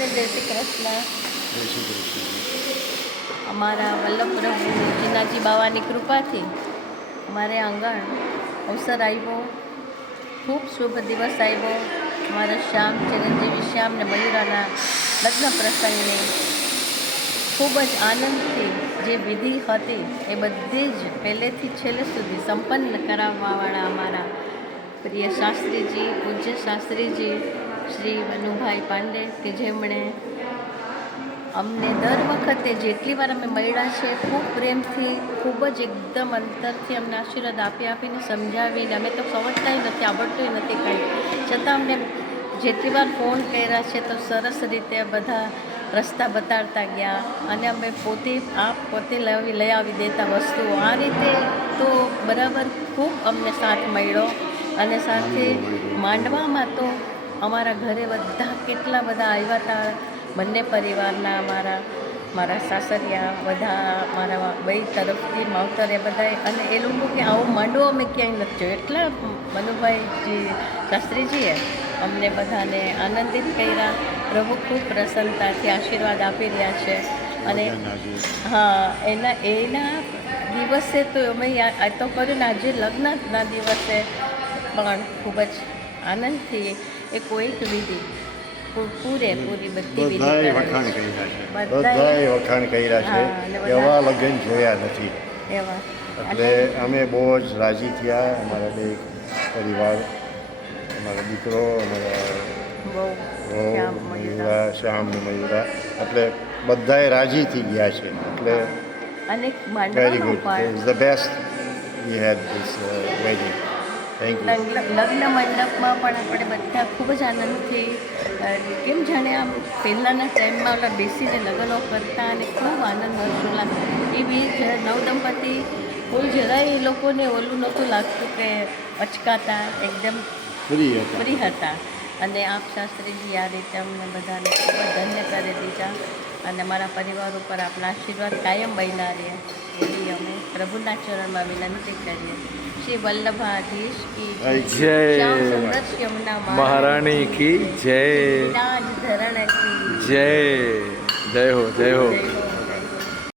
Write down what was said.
બધાને જય શ્રી કૃષ્ણ। અમારા વલ્લભ પ્રભુ જીનાજી બાવાની કૃપાથી અમારે આંગણ અવસર આવ્યો, ખૂબ શુભ દિવસ આવ્યો। મારા શ્યામ ચિરંજીવી શ્યામ ને મયુરાના લગ્ન પ્રસંગને ખૂબ જ આનંદથી જે વિધિ હતી એ બધી જ પહેલેથી છેલ્લે સુધી સંપન્ન કરાવવાવાળા અમારા પ્રિય શાસ્ત્રીજી, પૂજ્ય શાસ્ત્રીજી શ્રી મનુભાઈ પાંડે, કે જેમણે અમને દર વખતે જેટલી વાર અમે મળ્યા છે ખૂબ પ્રેમથી, ખૂબ જ એકદમ અંતરથી અમને આશીર્વાદ આપીને સમજાવીને, અમે તો સમજતાય નથી, આવડતુંય નથી કંઈ, છતાં અમને જેટલી વાર ફોન કર્યા છે તો સરસ રીતે બધા રસ્તા બતાડતા ગયા અને અમે પોતે લઈ આવી દેતા વસ્તુઓ। આ રીતે તો બરાબર ખૂબ અમને સાથ મળ્યો। અને સાથે માંડવામાં તો અમારા ઘરે બધા કેટલા બધા આવ્યા હતા, બંને પરિવારના, મારા સાસરિયા બધા, મારા બઈ તરફથી માવતર, એ બધાએ, અને એ લોકો કે આવો માંડવો અમે ક્યાંય નથી જોયો, એટલા મનુભાઈજી શાસ્ત્રીજીએ અમને બધાને આનંદિત કર્યા। પ્રભુ ખૂબ પ્રસન્નતાથી આશીર્વાદ આપી રહ્યા છે। અને હા, એના દિવસે તો અમે આ તો કર્યું ને, આજે લગ્નના દિવસે પણ ખૂબ જ આનંદથી એ કોઈક વિધિ પૂરેપૂરી બધી બધાએ વખાણ કર્યા છે, એવા લગ્ન જોયા નથી એવા। એટલે અમે બહુ જ રાજી થયા, અમારા બે પરિવાર, અમારો દીકરો, અમારા મયુરા, શ્યામ ને મયુરા, એટલે બધાએ રાજી થઈ ગયા છે। એટલે very good, is the best we had this wedding. Thank you. લગ્ન મંડપમાં પણ આપણે બધા ખૂબ જ આનંદથી, કેમ જાણે આમ પહેલાંના ટાઈમમાં ઓલા બેસીને લગ્નો કરતા અને ખૂબ આનંદ હર્ષોલ્લાસ, એ બી નવદંપતિ કોઈ જરાય એ લોકોને ઓલું નહોતું લાગતું કે અચકાતા, એકદમ ફ્રી હતા। અને આપ શાસ્ત્રીજી આ રીતે અમને બધાને ખૂબ જ ધન્ય કરી દીધા અને મારા પરિવાર ઉપર આપણા આશીર્વાદ કાયમ બન્યા રહે એવી અમે પ્રભુના ચરણમાં વિનંતી કરીએ। શ્રી વલ્લભાધીશ કી જય, શ્યામ સુંદર યમુના મહારાણી કી જય, રાજ ધરણ કી જય, જય હો, જય હો।